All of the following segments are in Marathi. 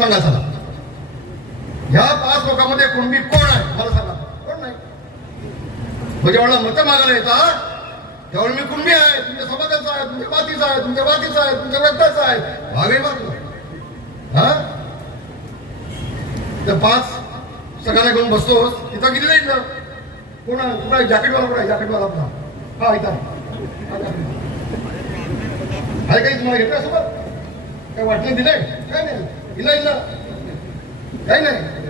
सांगा सांगा या पाच लोकांमध्ये कुणबी कोण आहे? मला सांगा. कोण नाही? म्हणजे मला मत मागायला येतात त्यावेळी मी कुणबी आहे? तुमच्या समाजाचा आहे तुमच्या मातीचा आहे तुमच्या मातीचा आहे तुमच्या रक्ताचा आहे. भागही मागतो हा? तर पाच सगळ्यांना घेऊन बसतोस तिथं किती जाईल? ना कोण कुठं जॅकेटवाला कुठं आहे? जॅकेटवाला आपला. हा इथं आहे. काही तुम्हाला घेतलं सोबत? काय वाटलं दिलंय? काय नाही. इला इला काही नाही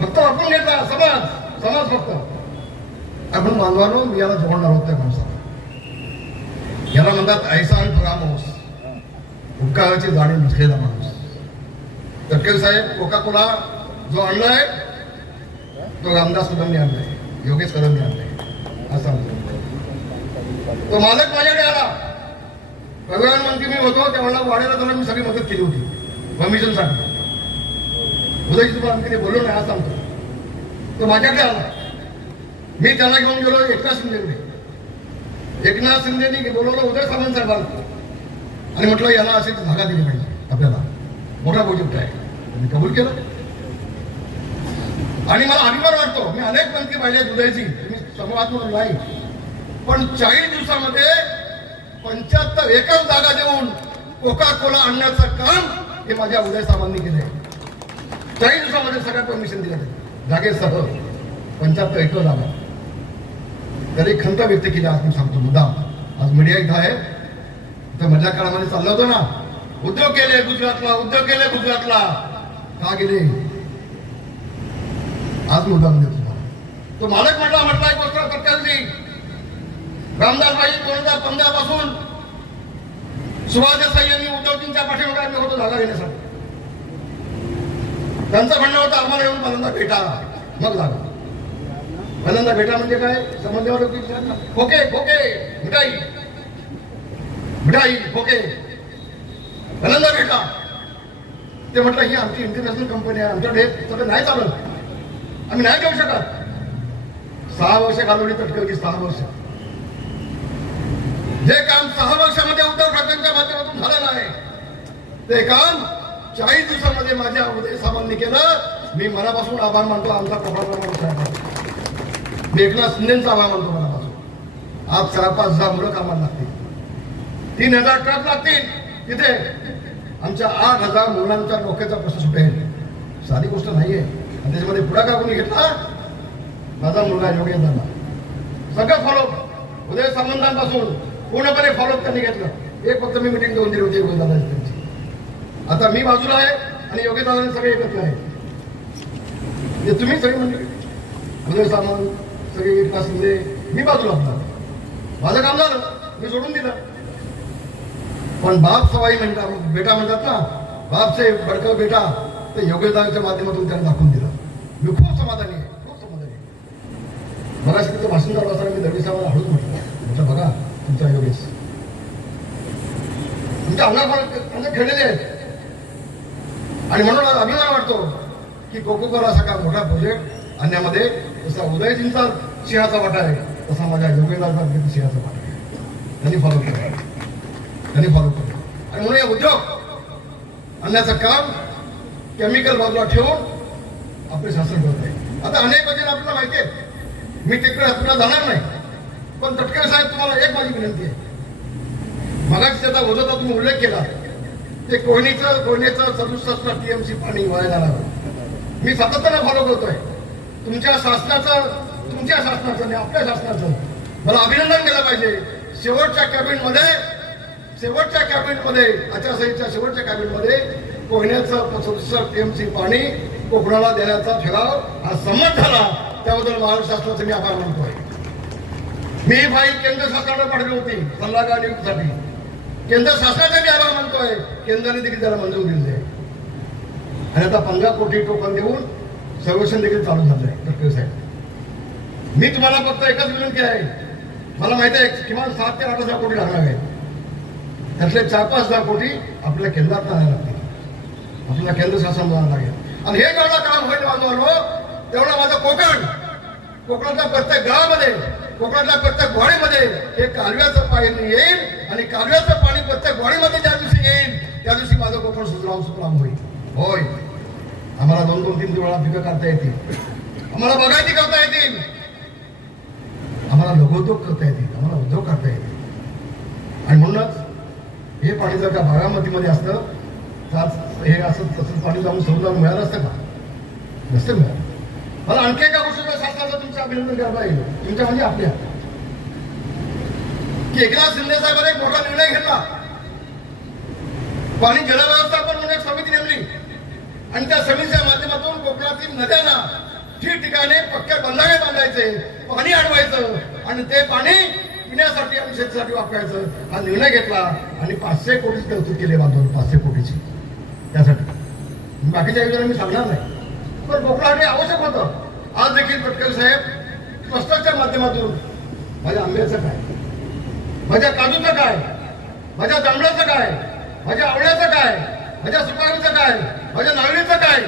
फक्त आपण घेतला समाज समाज फक्त आपण मानवानो मी याला जोडणार होत त्या माणसाला याला म्हणतात ऐसा आणि माणूस उपकाराची जाणीव नसलेला माणूस तटकेल साहेब कोका कोला जो आणलाय तो रामदास कदमने आणलाय योगेश कदमने आणलाय असं तो मालक माझ्याकडे आला परिवहन मंत्री मी होतो त्यावेळेला वाड्याला त्याला मी सगळी मदत केली होती परमिशनसाठी उदयची तुम्हाला आम्ही कधी बोललो नाही आज सांगतो. तो माझ्याकडे आला. मी त्याला घेऊन गेलो एकनाथ शिंदेने एकनाथ शिंदेनी बोलवलं उदय सामंत साहेबांना. आणि म्हटलं याला अशी जागा दिली पाहिजे आपल्याला. मोठा प्रोजेक्ट आहे. मी कबूल केलं? आणि मला अभिमान वाटतो मी अनेक मंत्री पाहिले उदयजी. मी समूहात म्हणून नाही पण चाळीस दिवसामध्ये पंच्याहत्तर एकच जागा देऊन कोका कोला आणण्याचं काम हे माझ्या उदय सामांनी केले. चाळीस दिवसामध्ये सगळ्या परमिशन दिल्या जागेसह पंचाहत्तर एकर झाला तरी खंत व्यक्त केली आज मी सांगतो. मुद्दा. आज मीडिया इथं आहे. तर मधल्या काळामध्ये चाललं होतं ना. उद्योग केले गुजरातला उद्योग केले गुजरातला. का गेले? आज मुद्दा म्हणजे तुम्हाला तो मालक म्हटला म्हटला एक गोष्ट रामदास रामदासबाई दोन हजार पंधरा पासून सुभाष देसाई यांनी उद्योगींच्या पाठीमागे आम्ही होतो जागा घेण्यासाठी. त्यांचं म्हणणं होतं आम्हाला येऊन पहिल्यांदा भेटा मग जागा. पहिल्यांदा भेटा म्हणजे काय? समजल्यावर खोके खोके मिठाई. मिठाई खोके. पहिल्यांदा भेटा. ते म्हटलं ही आमची इंटरनॅशनल कंपनी आहे आमच्याकडे सगळं नाही चालत. आम्ही नाही देऊ शकत. सहा वर्ष घालवली तटकल की सहा वर्ष. जे काम सहा वर्ष उद्धव ठाकरेंच्या माध्यमातून झालं नाही ते काम चाळीस दिवसामध्ये माझ्या उदय सामान्य केलं. मी मनापासून आभार मानतो. आमचा प्रभाकर साहेब मी एकनाथ शिंदेचा आभार मानतो मनापासून. आज चार पाच हजार मुलं कामाला लागतील. तीन हजार ट्रक लागतील. तिथे आमच्या आठ हजार मुलांच्या डोक्याचा प्रश्न सुटेल. साधी गोष्ट नाहीये. आणि त्याच्यामध्ये पुढाकार कोणी घेतला? माझा मुलगा योगेश सगळं फॉलो उदय संबंधांपासून पूर्णपणे फॉलोअप त्यांनी घेतलं. एक फक्त मी मिटिंग घेऊन दिली होती योगेश आता मी बाजूला आहे आणि योग्य दादाने सगळे एकत्र आहे. म्हणजे तुम्ही सगळे म्हणजे सामान सामंत सगळे एकनाथ शिंदे मी बाजूला होता. माझं काम झालं. मी सोडून दिलं. पण बाप सवाई म्हणतात बेटा म्हणतात ना बापचे बडकं बेटा ते योगदानाच्या माध्यमातून त्यांना दाखवून दिलं. मी खूप समाधानी आहे खूप समाधानी आहे. मला तिथं भाषण झालं असताना मी दरवी साहेबांना हळूच म्हटलं. म्हटलं बघा तुमचा योगेश. तुमच्या अंगावर खेळलेले आहेत. आणि म्हणून अभिमान वाटतो की कोकोकोला असा काय मोठा प्रोजेक्ट आणण्यामध्ये जसा उदयजींचा सिंहाचा वाटा आहे तसा माझ्या योगेंद्राचा सिंहाचा वाटा आहे. त्यांनी फॉलो केला. त्यांनी फॉलो केला. आणि म्हणून हे उद्योग आणण्याचं काम केमिकल बाजूला ठेवून आपले शासन करत आहे. आता अनेक वजन आपल्याला माहिती आहे. मी तिकडे आपल्याला जाणार नाही. पण तटकरे साहेब तुम्हाला एक माझी विनंती आहे. मगाच त्याचा वजोचा तुम्ही उल्लेख केला. ते कोयनीचं कोयनेचं सदुसष्ट टीएमसी पाणी व्हायला लागलं. मी सातत्यानं फॉलो करतोय. तुमच्या शासनाचं तुमच्या शासनाचं आणि आपल्या शासनाचं. मला अभिनंदन केलं पाहिजे. शेवटच्या कॅबिनेटमध्ये शेवटच्या कॅबिनेटमध्ये आचारसंहितेच्या शेवटच्या कॅबिनेटमध्ये कोयन्याचं सदुसष्ट टीएमसी पाणी कोकणाला देण्याचा ठराव हा संमत झाला. त्याबद्दल महाराष्ट्र शासनाचे मी आभार मानतोय. मी भाई केंद्र सरकारनं पाठवली होती सल्लागार नियुक्तीसाठी. केंद्र शासनाचे मी आभार मानतोय. केंद्राने देखील त्याला मंजुरी दिली आहे आणि आता पंधरा कोटी टोकन देऊन सर्वेक्षण देखील चालू झालं आहे डॉक्टर साहेब. मी तुम्हाला फक्त एकच विनंती आहे. मला माहिती आहे किमान सात ते आठ हजार कोटी लागणार आहे त्यातले चार पाच हजार कोटी आपल्या केंद्रात आणायला लागतील. आपल्याला केंद्र शासन जावं लागेल. आणि हे जेवढं काम होईल माझं तेवढं माझं कोकण कोकणातल्या प्रत्येक गावामध्ये कोकणातल्या प्रत्येक वाडीमध्ये हे कालव्याचं पाणी येईल आणि कालव्याचं पाणी प्रत्येक वाडीमध्ये ज्या दिवशी येईन त्या दिवशी माझं कोकण सुजलाम सुफलाम होईल. होय. आम्हाला दोन दोन तीन वेळा पिकं काढता येतील. आम्हाला बघायची करता येतील. आम्हाला लघुद्योग करता येतील. आम्हाला उद्योग करता येतील. आणि म्हणूनच हे पाणी जर का बारामतीमध्ये असतं तर हे असं तसं पाणी जाऊन समजा मिळालं असतं का? नसतं मिळालं. मला आणखी एका गोष्टीचा शासनाचं तुमचं अभिनंदन करायला येईल. तुमच्या म्हणजे आपल्या. की एकनाथ शिंदे साहेबांनी एक मोठा निर्णय घेतला. पाणी जलव्यवस्थापन म्हणून एक समिती नेमली. आणि त्या समितीच्या माध्यमातून कोकणातील नद्यांना ठिकठिकाणी पक्के बंधारे बांधायचे पाणी अडवायचं आणि ते पाणी पिण्यासाठी आणि शेतीसाठी वापरायचं. हा निर्णय घेतला आणि पाचशे कोटीची तरतूद केली बांधव पाचशे कोटीची. त्यासाठी. बाकीच्या योजना मी सांगणार नाही. पण कोकणासाठी आवश्यक होतं. आज देखील पटकल साहेब ट्रस्टाच्या माध्यमातून माझ्या आंब्याचं काय माझ्या काजूचं काय? माझ्या जांभळाचं काय? माझ्या आवळ्याचं काय? माझ्या सुपारीचं काय? माझ्या नारळीचं काय?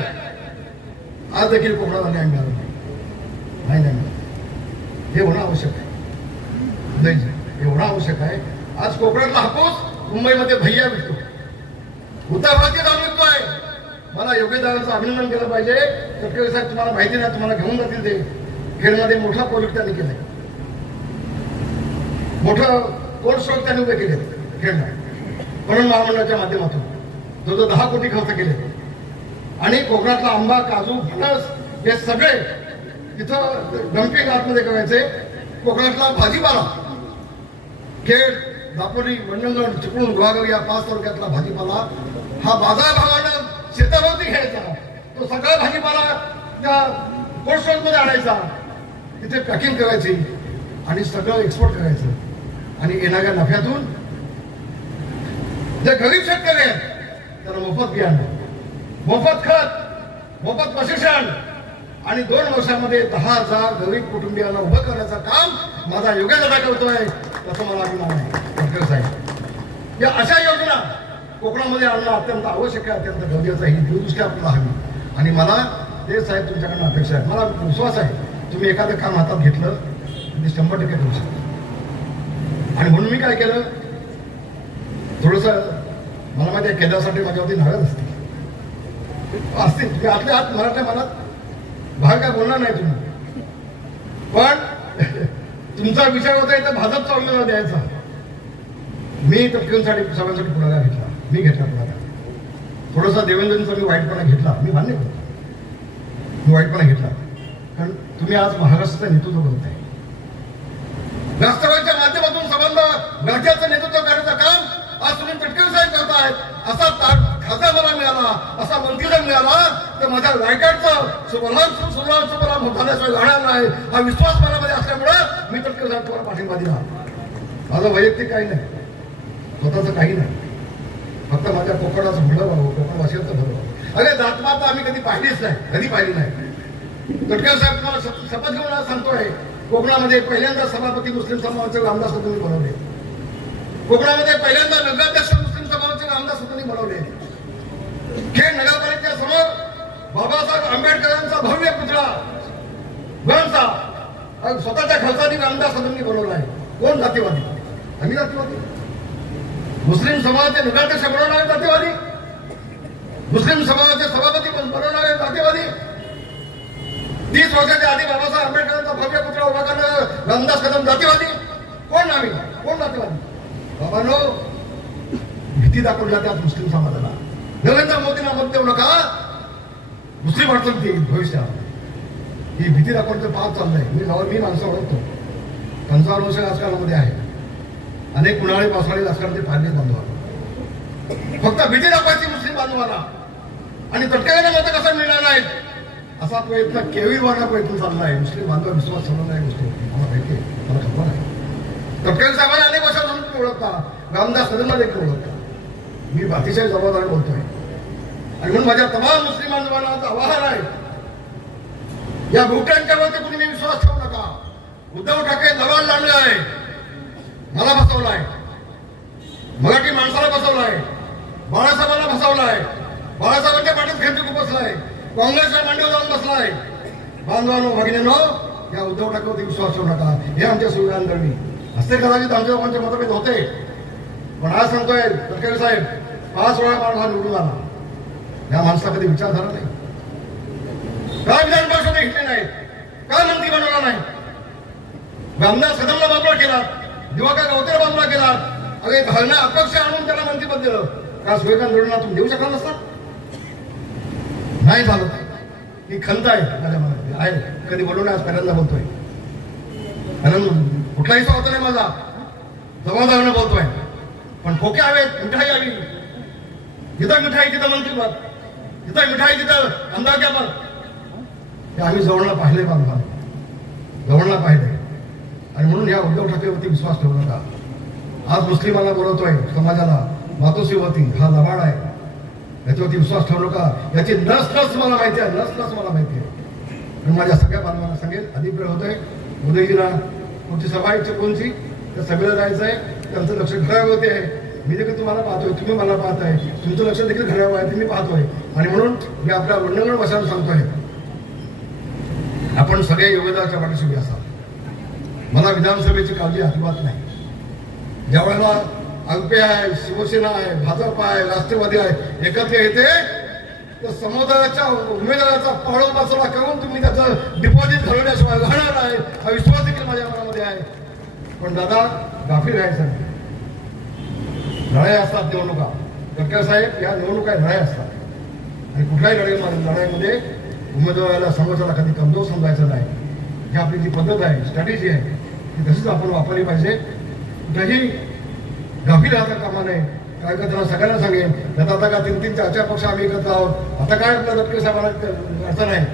आज देखील कोकणाला न्याय मिळाला नाही. नाही हे होणं आवश्यक आहे. नाही हे होणं आवश्यक आहे. आज कोकणातला हापूस मुंबईमध्ये भैया विकतो. उत्तर भारतीय जाऊन विकतोय. मला योग्यदाराचं अभिनंदन केलं पाहिजे. तर साहेब तुम्हाला माहिती नाही तुम्हाला घेऊन जातील ते. खेळमध्ये मोठा प्रोजेक्ट त्यांनी केलाय. मोठं कोट स्टोर त्यांनी उभे केले खेळणार म्हणून महामंडळाच्या माध्यमातून जवळजवळ दहा कोटी खर्च केले. आणि कोकणातला आंबा काजू फणस हे सगळे तिथं डम्पिंग आतमध्ये करायचे. कोकणातला भाजीपाला. खेड दापोली मंडणगड चिपळूण गुहागर या पाच तालुक्यातला भाजीपाला. हा बाजार भावानं शेतावरती घ्यायचा. तो सगळा भाजीपाला त्या कोल्ड स्टोअरमध्ये आणायचा. तिथे पॅकिंग करायची. आणि सगळं एक्सपोर्ट करायचं. आणि येणाऱ्या नफ्यातून जे गरीब शेतकरी आहेत त्यांना मोफत बियाणं मोफत खत मोफत प्रशिक्षण आणि दोन वर्षामध्ये दहा हजार गरीब कुटुंबियांना उभं करण्याचं काम माझा योग्य दादा करतोय तसं मला अभिमान आहे. साहेब या अशा योजना कोकणामध्ये आणणं अत्यंत आवश्यक आहे अत्यंत गरजेचं आहे. ही दुरुस्ती आपल्याला हवी. आणि मला ते साहेब तुमच्याकडनं अपेक्षा आहे मला विश्वास आहे तुम्ही एखादं काम हातात घेतलं तर ते शंभर टक्के करू शकता. आणि म्हणून मी काय केलं? थोडस मला माहिती आहे केंद्रासाठी माझ्यावरती नाराज असतील असतील तुम्ही आतल्या आत मराठ्या मनात भाग काय बोलणार नाही तुम्ही. पण तुमचा विचार होता इथं भाजपचा उमेदवार द्यायचा. मी तटकीसाठी सगळ्यांसाठी पुढाकार घेतला. मी घेतला पुढाकार. थोडासा देवेंद्रांचा मी वाईटपणा घेतला. मी मान्य करतो. मी वाईटपणा घेतला. कारण तुम्ही आज महाराष्ट्राचं नेतृत्व करताय. आहे माध्यमातून राज्याचं नेतृत्व करण्याचं काम आज सुनील तटकरे साहेब करत आहेत. असा खासदार मला मिळाला असा मंत्री जर मिळाला तर माझ्या रायगडचं सुबलाम सुबलाम सुबलाम झाल्याशिवाय राहणार नाही. हा विश्वास मनामध्ये असल्यामुळं मी तटकरे साहेब तुम्हाला पाठिंबा दिला. माझं वैयक्तिक काही नाही. स्वतःचं काही नाही. फक्त माझ्या कोकणाचं भलं व्हावं कोकण भाषेचं भलं व्हावं. अरे जातपात आम्ही कधी पाहिलीच नाही कधी पाहिली नाही. तटकरे साहेब तुम्हाला शपथ घेऊन सांगतोय. कोकणामध्ये पहिल्यांदा सभापती मुस्लिम समाजाचे रामदास तुम्ही बनवले. कोकणामध्ये पहिल्यांदा नगराध्यक्ष मुस्लिम समाजाचे रामदास तुम्ही बनवले. खेड नगरपालिकेच्या समोर बाबासाहेब आंबेडकरांचा भव्य पुतळा गणचा स्वतःच्या खर्चाने आमदार बनवला आहे. कोण जातीवादी? आम्ही जातीवादी. मुस्लिम समाजाचे नगराध्यक्ष बनवणारे जातीवादी. मुस्लिम समाजाचे सभापती बनवणारे जातीवादी. तीस वर्षाच्या आधी बाबासाहेब आंबेडकरांचा भव्य पुतळा उभा करणं रामदास कदम जातीवादी. कोण आम्ही? कोण जातीवादी? बाबांनो भीती दाखवली जाते आज मुस्लिम समाजाला. नरेंद्र मोदींना मत देऊ नका. मुस्लिम अडचण ती भविष्यात. ही भीती दाखवण्याचं पाप चाललंय. मी जाऊन मी माणसं ओळखतो. पंचावन्न वर्ष राजकारणामध्ये आहे. अनेक उन्हाळी पावसाळी राजकारणाचे ते पाहिले बांधवाला फक्त भीती दाखवायची मुस्लिम बांधवाला. आणि तटकाने मत कसं मिळणार नाहीत? असा प्रयत्न केळीवाना प्रयत्न चालला आहे. मुस्लिम बांधव विश्वास ठेवला नाही गोष्टी. मला माहिती आहे. मला खबर आहे. तटकरे साहेबांना अनेक वर्षापासून तुम्ही ओळखता. रामदास कदमला देखील ओळखता. मी बाकीच्या जबाबदार बोलतोय. आणि म्हणून माझ्या तमाम मुस्लिम बांधवांना आवाहन आहे. या भूटांच्यावरती कुणी विश्वास ठेवू नका. उद्धव ठाकरे दबाव लावले आहे. मला बसवलाय. मराठी माणसाला बसवलाय. बाळासाहेबांना बसवलाय. बाळासाहेबांच्या पाठीत खंडीत बसलाय. काँग्रेसच्या मांडीवर जाऊन बसलाय. बांधवानो भगिनीनो या उद्धव ठाकरेवरती विश्वास ठेवू नका. हे आमच्या सुविधांदरणी असते कदाचित आमच्या लोकांचे मतभेद होते. पण आज सांगतोय तटकरे साहेब पाच वेळा माणसा निवडून आला. या माणसाला कधी विचार झाला नाही. का विधान परिषद घेतले नाही? का मंत्री बनवला नाही? आमदार सदनला बाजूला केला. दिवाकर गवतेला बाजूला केला. अरे घालणं अपक्ष आणून त्याला मंत्रीपद दिलं. का सूर्यकांत तुम्ही देऊ शकला नसता? नाही झालं. ही खंत आहे माझ्या मनात आहे. कधी बोलू नये आज पहिल्यांदा बोलतोय. कारण कुठलाही स्वार्थ नाही माझा. जबाबदारीनं बोलतोय. पण खोके हवेत मिठाई हवी. जिथं मिठाई तिथं मंत्रीपद. जिथं मिठाई तिथं आमदारक्यापद हे आम्ही जवळला पाहिले बांधला जवळला पाहिले. आणि म्हणून या उद्धव ठाकरेवरती विश्वास ठेवू नका. आज मुस्लिमांना बोलवतोय समाजाला. मातोश्रीवरती हा लबाड आहे. याच्यावरती विश्वास ठेवू नका. याची नस नस मला माहिती आहे नस नस मला माहिती आहे. पण माझ्या सगळ्या बांधवांना सांगेल अधिक वेळ होतोय. उदयगिरा तुमची सभा आहे कोणती त्या सभेला जायचं आहे. त्यांचं लक्ष घड्यावरती आहे. मी देखील तुम्हाला पाहतोय तुम्ही मला पाहताय. तुमचं लक्ष देखील घड्यावर आहे ते मी पाहतोय. आणि म्हणून मी आपल्या वर्णगण वशाला सांगतोय. आपण सगळे योगदानाच्या पाठीशी असाल मला विधानसभेची काळजी अजिबात नाही. ज्या वेळेला अल्पे आहे शिवसेना आहे भाजप आहे राष्ट्रवादी आहे एकत्र येते तर समुदायाच्या उमेदवाराचा पाळो करून तुम्ही त्याचं डिपॉझिट घालवण्याशिवाय राहणार आहे हा विश्वास देखील माझ्या मनामध्ये आहे. पण दादा गाफील राहायचं नाही लढाई असतात निवडणुका. गडकर साहेब या निवडणुका लढाई असतात. आणि कुठल्याही लढाई लढाईमध्ये उमेदवाराला समोरच्याला कधी कमजोर समजायचं नाही. ही आपली जी पद्धत आहे स्ट्रॅटेजी आहे ती तशीच आपण वापरली पाहिजे. कुठेही गाफील राहता कामा नये काय करत सगळ्यांना सांगेन. त्यात आता का तीन तीन चार चार पक्ष आम्ही एकत्र आहोत. आता काय आपल्या गटकरी साहेबांना अडचण आहे.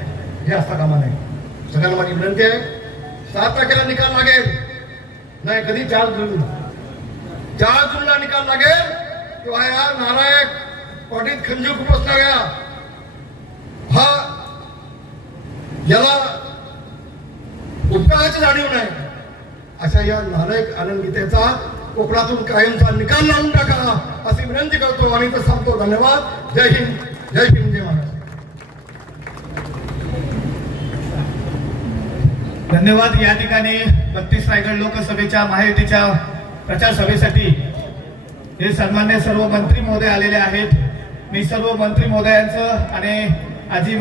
हे असता कामा नये सगळ्यांना माझी विनंती आहे. सात तारखेला निकाल लागेल. नाही कधी? चार जून. चार जूनला निकाल लागेल. किंवा या नारायक पाटील खंजीव खुपसला गया हा याला उपकाराची जाणीव नाही. अशा या नारायक आनंदितेचा कोकणातून कायमचा निकाल लावून टाका अशी विनंती करतो आणि तर सांगतो धन्यवाद. जय हिंद जय हिंद जय महाराज धन्यवाद. या ठिकाणी बत्तीस रायगड लोकसभेच्या महायुतीच्या प्रचार सभेसाठी हे सन्मान्य सर्व मंत्री महोदय आलेले आहेत. मी सर्व मंत्री महोदयांचं आणि आजी